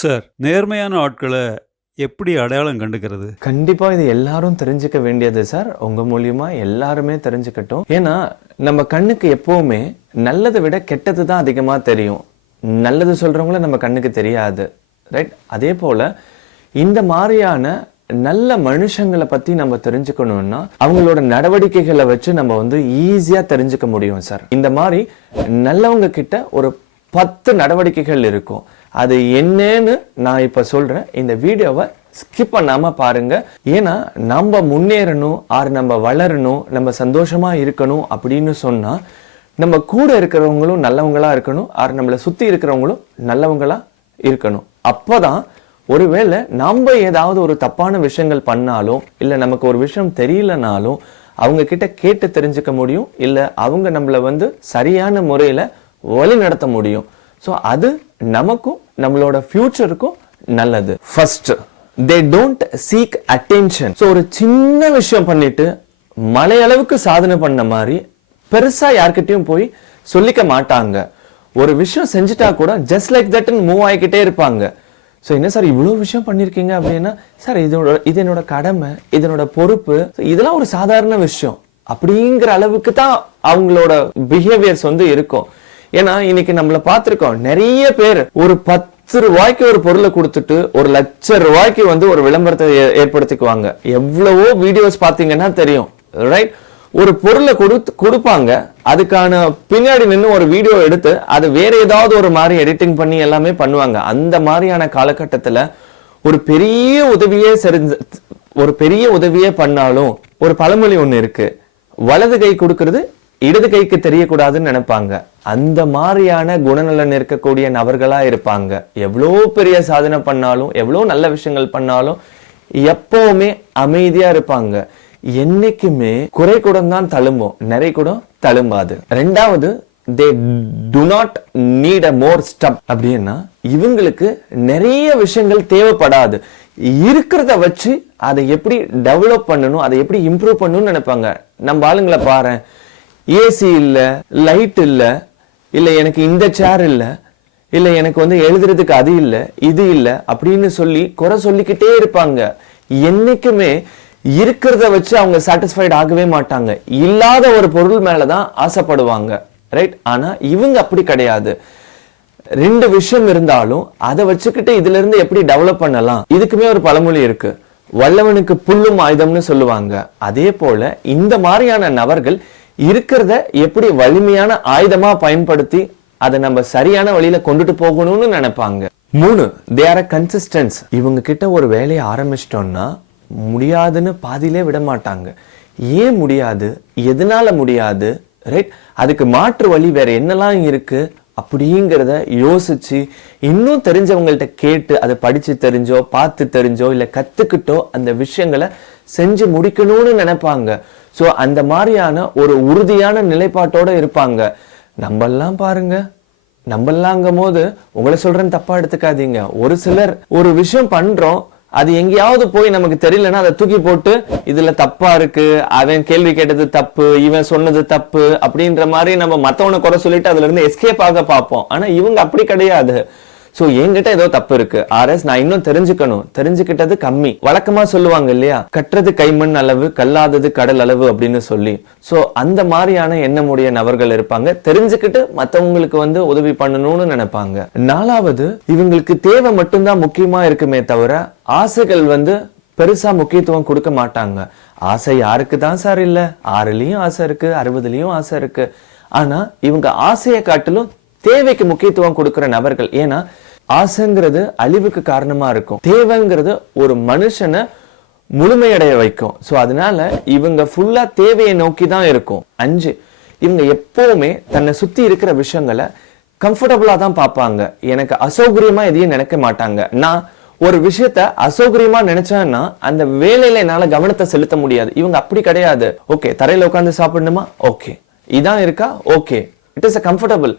Sir நேர்மையான ஆட்களை எப்படி அடையாளம் கண்டுக்கிறது? கண்டிப்பா இது எல்லாரும் தெரிஞ்சுக்க வேண்டியது சார். உங்க மூலியமா எல்லாருமே தெரிஞ்சுக்கட்டும். ஏன்னா நம்ம கண்ணுக்கு எப்பவுமே நல்லதை விட கெட்டது தான் அதிகமா தெரியும். நல்லது சொல்றவங்கள நம்ம கண்ணுக்கு தெரியாது. ரைட் அதே போல இந்த மாதிரியான நல்ல மனுஷங்களை பத்தி நம்ம தெரிஞ்சுக்கணும்னா அவங்களோட நடவடிக்கைகளை வச்சு நம்ம வந்து ஈஸியா தெரிஞ்சுக்க முடியும் சார். இந்த மாதிரி நல்லவங்க கிட்ட ஒரு பத்து நடவடிக்கைகள் இருக்கும். அது என்னன்னு நான் இப்போ சொல்கிறேன் இந்த வீடியோவை ஸ்கிப் பண்ணாமல் பாருங்க. ஏன்னா நம்ம முன்னேறணும் ஆர் நம்ம வளரணும் நம்ம சந்தோஷமா இருக்கணும் அப்படின்னு சொன்னால் நம்ம கூட இருக்கிறவங்களும் நல்லவங்களா இருக்கணும் ஆர் நம்மளை சுற்றி இருக்கிறவங்களும் நல்லவங்களா இருக்கணும். அப்பதான் ஒருவேளை நம்ம ஏதாவது ஒரு தப்பான விஷயங்கள் பண்ணாலும் இல்லை நமக்கு ஒரு விஷயம் தெரியலனாலும் அவங்க கிட்ட கேட்டு தெரிஞ்சுக்க முடியும் இல்லை அவங்க நம்மள வந்து சரியான முறையில் வழி நடத்த முடியும். ஸோ அது நமக்கும் நம்மளோட ஃபியூச்சருக்கும் நல்லது. First they don't seek attention so ஒரு சின்ன விஷயம் பண்ணிட்டு மலையளவுக்கு சாதனை பண்ண மாதிரி பெருசாக யார்கிட்டையும் போய் சொல்லிக்க மாட்டாங்க. ஒரு விஷயம் செஞ்சுட்டா கூட ஜஸ்ட் லைக் தட்னு மூவ் ஆகிக்கிட்டே இருப்பாங்க. ஸோ என்ன சார் இவ்வளோ விஷயம் பண்ணியிருக்கீங்க அப்படின்னா சார் இதோட இது என்னோட கடமை இதனோட பொறுப்பு. இதெல்லாம் ஒரு சாதாரண விஷயம். அப்படிங்கிற அளவுக்கு தான் அவங்களோட பிஹேவியர்ஸ் வந்து இருக்கும். ஏன்னா இன்னைக்கு நம்மள பார்த்துருக்கோம் நிறைய பேர் ஒரு பத்து ரூபாய்க்கு ஒரு பொருளை கொடுத்துட்டு ஒரு லட்சம் ரூபாய்க்கு வந்து ஒரு விளம்பரத்தை ஏ- ஏற்படுத்திக்குவாங்க. எவ்வளவோ வீடியோஸ் பார்த்தீங்கன்னா தெரியும் ரைட் ஒரு பொருளை கொடுத்து கொடுப்பாங்க அதுக்கான பின்னாடி நின்று ஒரு வீடியோ எடுத்து அது வேற ஏதாவது ஒரு மாதிரி எடிட்டிங் பண்ணி எல்லாமே பண்ணுவாங்க. அந்த மாதிரியான காலகட்டத்தில் ஒரு பெரிய உதவியே செஞ்ச ஒரு பெரிய உதவியே பண்ணாலும் ஒரு பழமொழி ஒன்று இருக்கு. வலது கை கொடுக்கறது இடது கைக்கு தெரியக்கூடாதுன்னு நினைப்பாங்க. அந்த மாதிரியான குணநலன் இருக்கக்கூடிய நபர்களா இருப்பாங்க. எவ்வளோ பெரிய சாதனை பண்ணாலும் எவ்வளோ நல்ல விஷயங்கள் பண்ணாலும் எப்பவுமே அமைதியா இருப்பாங்க. என்னைக்குமே குறை குடம் தான் தழும்பும். நிறை குடம் தழும்பாது. ரெண்டாவது they do not need a more stuff அப்படின்னா இவங்களுக்கு நிறைய விஷயங்கள் தேவைப்படாது. இருக்கிறத வச்சு அதை எப்படி டெவலப் பண்ணணும் அதை எப்படி இம்ப்ரூவ் பண்ணணும்னு நினைப்பாங்க. நம்ம ஆளுங்களை பாரு ஏசி இல்ல லைட் இல்ல இல்ல எனக்கு இந்த சேர் இல்ல இல்ல எனக்கு வந்து எழுதுறதுக்கு அது இல்ல இது இல்லை அப்படின்னு சொல்லி குறை சொல்லிக்கிட்டே இருப்பாங்க. என்னைக்குமே இருக்கிறத வச்சு அவங்க சாட்டிஸ்ஃபைட் ஆகவே மாட்டாங்க. இல்லாத ஒரு பொருள் மேலதான் ஆசைப்படுவாங்க. ரைட் ஆனா இவங்க அப்படி கிடையாது. ரெண்டு விஷயம் இருந்தாலும் அதை வச்சுக்கிட்டு இதுல இருந்து எப்படி டெவலப் பண்ணலாம்? இதுக்குமே ஒரு பழமொழி இருக்கு. வல்லவனுக்கு புல்லும் ஆயுதம்னு சொல்லுவாங்க. அதே போல இந்த மாதிரியான நபர்கள் இருக்கிறத எப்படி வலிமையான ஆயுதமா பயன்படுத்தி அதை நம்ம சரியான வழியில கொண்டுட்டு போகணும்னு நினைப்பாங்க. மூணு தே ஆர் கன்சிஸ்டன்ஸ் இவங்க கிட்ட ஒரு வேலையை ஆரம்பிச்சிட்டோம்னா முடியாதுன்னு பாதியிலே விட மாட்டாங்க. ஏன் முடியாது? எதனால முடியாது? ரைட் அதுக்கு மாற்று வழி வேற என்னெல்லாம் இருக்கு? அப்படிங்கிறத யோசிச்சு இன்னும் தெரிஞ்சவங்கள்ட்ட கேட்டு அதை படிச்சு தெரிஞ்சோ பார்த்து தெரிஞ்சோ இல்லை கத்துக்கிட்டோ அந்த விஷயங்களை செஞ்சு முடிக்கணும்னு நினைப்பாங்க. சோ அந்த மாதிரியான ஒரு உறுதியான நிலைப்பாட்டோட இருப்பாங்க. நம்மெல்லாம் பாருங்க. நம்மெல்லாங்கும் போது உங்களை சொல்றேன்னு தப்பா எடுத்துக்காதீங்க. ஒரு சிலர் ஒரு விஷயம் பண்றோம் அது எங்கேயாவது போய் நமக்கு தெரியலன்னா அதை தூக்கி போட்டு இதுல தப்பா இருக்கு அவன் கேள்வி கேட்டது தப்பு இவன் சொன்னது தப்பு அப்படின்ற மாதிரி நம்ம மத்தவனை குறை சொல்லிட்டு அதுல இருந்து எஸ்கேப் ஆக பார்ப்போம். ஆனா இவங்க அப்படி கிடையாது. சோ என்கிட்ட ஏதோ தப்பு இருக்கு. ஆர்எஸ் நான் இன்னும் தெரிஞ்சுக்கணும். தெரிஞ்சுக்கிட்டது கம்மி. வழக்கமா சொல்லுவாங்க இல்லையா? கட்டுறது கைமண் அளவு கல்லாதது கடல் அளவு அப்படின்னு சொல்லி. சோ அந்த மாதிரியான எண்ணமுடைய நபர்கள் இருப்பாங்க. தெரிஞ்சுக்கிட்டு மத்தவங்களுக்கு வந்து உதவி பண்ணணும்னு நினைப்பாங்க. நாலாவது இவங்களுக்கு தேவை மட்டும்தான் முக்கியமா இருக்குமே தவிர ஆசைகள் வந்து பெருசா முக்கியத்துவம் கொடுக்க மாட்டாங்க. ஆசை யாருக்கு தான் சார் இல்ல? ஆறுலயும் ஆசை இருக்கு அறுபதுலயும் ஆசை இருக்கு. ஆனா இவங்க ஆசையை காட்டிலும் தேவைக்கு முக்கியத்துவம் கொடுக்கிற நபர்கள். ஏன்னா ஆசைங்கிறது அழிவுக்கு காரணமாக இருக்கும். தேவைங்கிறது ஒரு மனுஷனை முழுமையடைய வைக்கும். ஸோ அதனால இவங்க ஃபுல்லா தேவையை நோக்கி தான் இருக்கும். அஞ்சு இவங்க எப்போவுமே தன்னை சுற்றி இருக்கிற விஷயங்களை கம்ஃபர்டபுளாக தான் பார்ப்பாங்க. எனக்கு அசௌகரியமாக எதையும் நினைக்க மாட்டாங்க. நான் ஒரு விஷயத்த அசௌகரியமா நினைச்சேன்னா அந்த வேலையில என்னால கவனத்தை செலுத்த முடியாது. இவங்க அப்படி கிடையாது. ஓகே தரையில உட்காந்து சாப்பிடணுமா? ஓகே இதான் இருக்கா? Okay it is a comfortable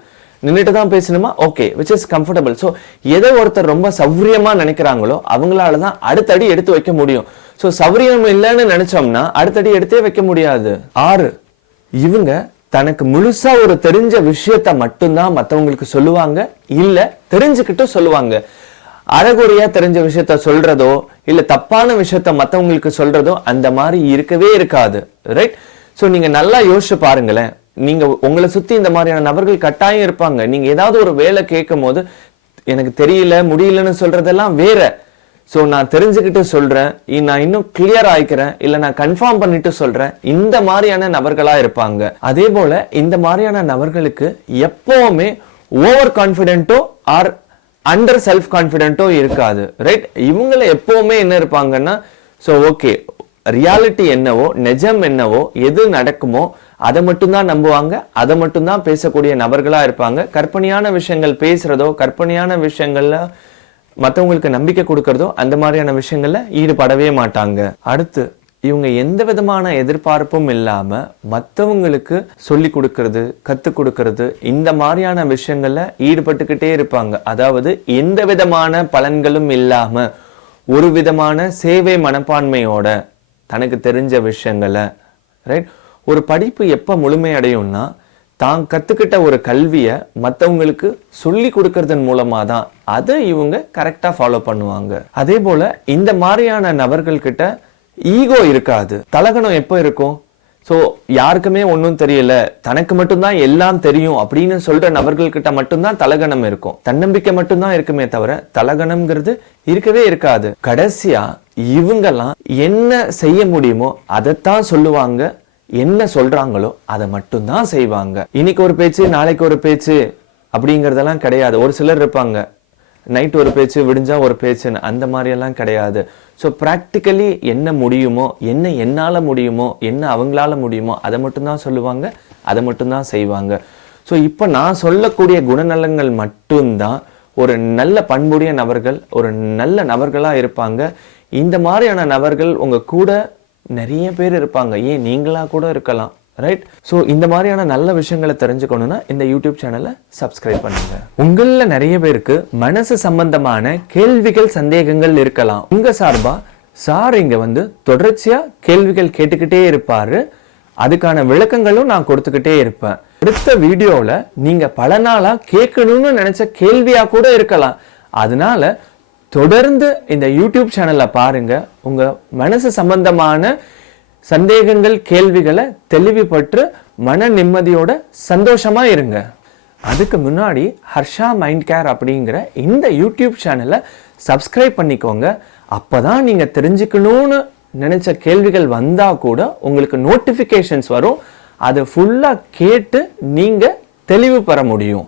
நின்றுட்டு தான் பேசணுமா? Okay which is comfortable so எதை ஒருத்தர் ரொம்ப சௌரியமாக நினைக்கிறாங்களோ அவங்களால தான் அடுத்தடி எடுத்து வைக்க முடியும். ஸோ சௌரியம் இல்லைன்னு நினைச்சோம்னா அடுத்தடி எடுத்தே வைக்க முடியாது. ஆறு இவங்க தனக்கு முழுசா ஒரு தெரிஞ்ச விஷயத்த மட்டும்தான் மற்றவங்களுக்கு சொல்லுவாங்க இல்ல தெரிஞ்சுக்கிட்டும் சொல்லுவாங்க. அறகுறையா தெரிஞ்ச விஷயத்த சொல்றதோ இல்ல தப்பான விஷயத்த மற்றவங்களுக்கு சொல்றதோ அந்த மாதிரி இருக்கவே இருக்காது. ரைட் ஸோ நீங்க நல்லா யோசிச்சு பாருங்களேன். நீங்க உங்களை சுத்தி இந்த மாதிரியான நபர்கள் கட்டாயம் இருப்பாங்க. நீங்க ஏதாவது ஒரு வேலை கேட்கும் போது எனக்கு தெரியல முடியலன்னு சொல்றதெல்லாம் வேற. ஸோ நான் தெரிஞ்சுக்கிட்டு சொல்றேன். நான் இன்னும் கிளியர் ஆயிக்கிறேன். இல்லை நான் கன்ஃபார்ம் பண்ணிட்டு சொல்றேன். இந்த மாதிரியான நபர்களா இருப்பாங்க. அதே போல இந்த மாதிரியான நபர்களுக்கு எப்பவுமே ஓவர் கான்பிடென்ட்டோ ஆர் அண்டர் செல்ஃப் கான்பிடென்ட்டோ இருக்காது. ரைட் இவங்கள எப்பவுமே என்ன இருப்பாங்கன்னா ஸோ ஓகே ரியாலிட்டி என்னவோ நிஜம் என்னவோ எது நடக்குமோ அதை மட்டும்தான் நம்புவாங்க அதை மட்டும்தான் பேசக்கூடிய நபர்களாக இருப்பாங்க. கற்பனையான விஷயங்கள் பேசுகிறதோ கற்பனையான விஷயங்கள்ல மற்றவங்களுக்கு நம்பிக்கை கொடுக்கறதோ அந்த மாதிரியான விஷயங்களில் ஈடுபடவே மாட்டாங்க. அடுத்து இவங்க எந்த விதமான எதிர்பார்ப்பும் இல்லாமல் மற்றவங்களுக்கு சொல்லி கொடுக்கறது கற்றுக் கொடுக்கறது இந்த மாதிரியான விஷயங்களில் ஈடுபட்டுக்கிட்டே இருப்பாங்க. அதாவது எந்த விதமான பலன்களும் இல்லாமல் ஒரு விதமான சேவை மனப்பான்மையோட தனக்கு தெரிஞ்ச விஷயங்களை ரைட் ஒரு படிப்பு எப்போ முழுமையடையும்னா தான் கற்றுக்கிட்ட ஒரு கல்வியை மற்றவங்களுக்கு சொல்லி கொடுக்கறதன் மூலமாக தான் அதை இவங்க கரெக்டாக ஃபாலோ பண்ணுவாங்க. அதே போல் இந்த மாதிரியான நபர்கள்கிட்ட ஈகோ இருக்காது. தலகணம் எப்போ இருக்கும்? ஸோ யாருக்குமே ஒன்றும் தெரியல. தனக்கு மட்டும்தான் எல்லாம் தெரியும் அப்படின்னு சொல்கிற நபர்கள்கிட்ட மட்டும்தான் தலகணம் இருக்கும். தன்னம்பிக்கை மட்டும்தான் இருக்குமே தவிர தலகணம்ங்கிறது இருக்கவே இருக்காது. கடைசியாக இவங்கெல்லாம் என்ன செய்ய முடியுமோ அதைத்தான் சொல்லுவாங்க. என்ன சொல்றாங்களோ அதை மட்டும்தான் செய்வாங்க. இன்னைக்கு ஒரு பேச்சு நாளைக்கு ஒரு பேச்சு அப்படிங்கறதெல்லாம் கிடையாது. ஒரு சிலர் இருப்பாங்க. நைட் ஒரு பேச்சு விடிஞ்சா ஒரு பேச்சுன்னு அந்த மாதிரியெல்லாம் கிடையாது. ஸோ ப்ராக்டிக்கலி என்ன முடியுமோ என்ன என்னால் முடியுமோ என்ன அவங்களால முடியுமோ அதை மட்டும்தான் சொல்லுவாங்க அதை மட்டும்தான் செய்வாங்க. ஸோ இப்போ நான் சொல்லக்கூடிய குணநலங்கள் மட்டும்தான் ஒரு நல்ல பண்புடைய நபர்கள் ஒரு நல்ல நபர்களாக இருப்பாங்க. இந்த மாதிரியான நபர்கள் உங்கள் கூட நிறைய பேர் இருப்பாங்க. ஏன்? நீங்களாக கூட இருக்கலாம். ரைட் ஸோ இந்த மாதிரியான நல்ல விஷயங்களை தெரிஞ்சுக்கணும்னா இந்த யூடியூப் சேனலை சப்ஸ்கிரைப் பண்ணுங்க. உங்களில் நிறைய பேருக்கு மனசு சம்பந்தமான கேள்விகள் சந்தேகங்கள் இருக்கலாம். உங்கள் சார்பாக சார் இங்கே வந்து தொடர்ச்சியாக கேள்விகள் கேட்டுக்கிட்டே இருப்பார். அதுக்கான விளக்கங்களும் நான் கொடுத்துக்கிட்டே இருப்பேன். அடுத்த வீடியோவில் நீங்கள் பல நாளாக கேட்கணும்னு நினச்ச கேள்வியாக கூட இருக்கலாம். அதனால தொடர்ந்து இந்த யூடியூப் சேனலை பாருங்க. உங்க மனசு சம்பந்தமான சந்தேகங்கள் கேள்விகளை தெளிவுபற்று மன நிம்மதியோட சந்தோஷமா இருங்க. அதுக்கு முன்னாடி ஹர்ஷா மைண்ட் கேர் அப்படிங்கிற இந்த யூடியூப் சேனலை சப்ஸ்கிரைப் பண்ணிக்கோங்க. அப்பதான் நீங்க தெரிஞ்சுக்கணும்னு நினைச்ச கேள்விகள் வந்தா கூட உங்களுக்கு நோட்டிஃபிகேஷன்ஸ் வரும். அதை ஃபுல்லாக கேட்டு நீங்க தெளிவு பெற முடியும்.